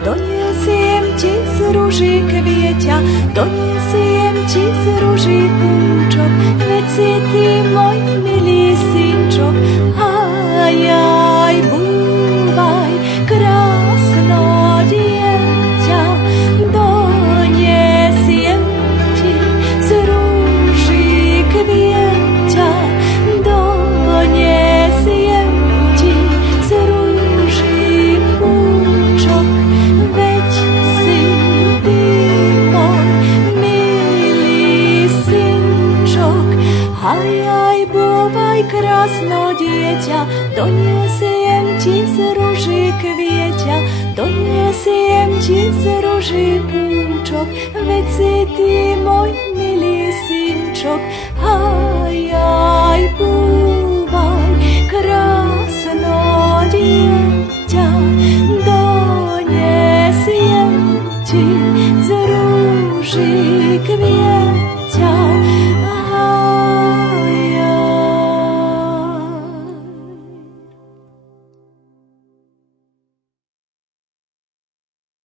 Doniesiem ti z ruží kvieťa, doniesiem ti z ruží púčok, veď si ty môj milý synčok. Aj, búvaj, krásno dieťa, doniesiem ti z ruží kvieťa, doniesiem ti z ruží púčok, veď si ty môj milý synčok. Aj, búvaj, krásno dieťa, doniesiem ti z ruží kvieťa, doniesiem ti z ruží púčok, veď si ty môj milý synčok. Aj, búvaj, krásno